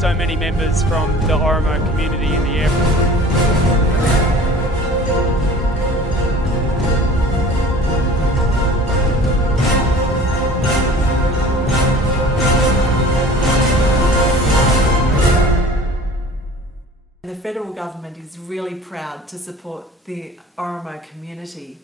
so many members from the Oromo community in the area. The federal government is really proud to support the Oromo community.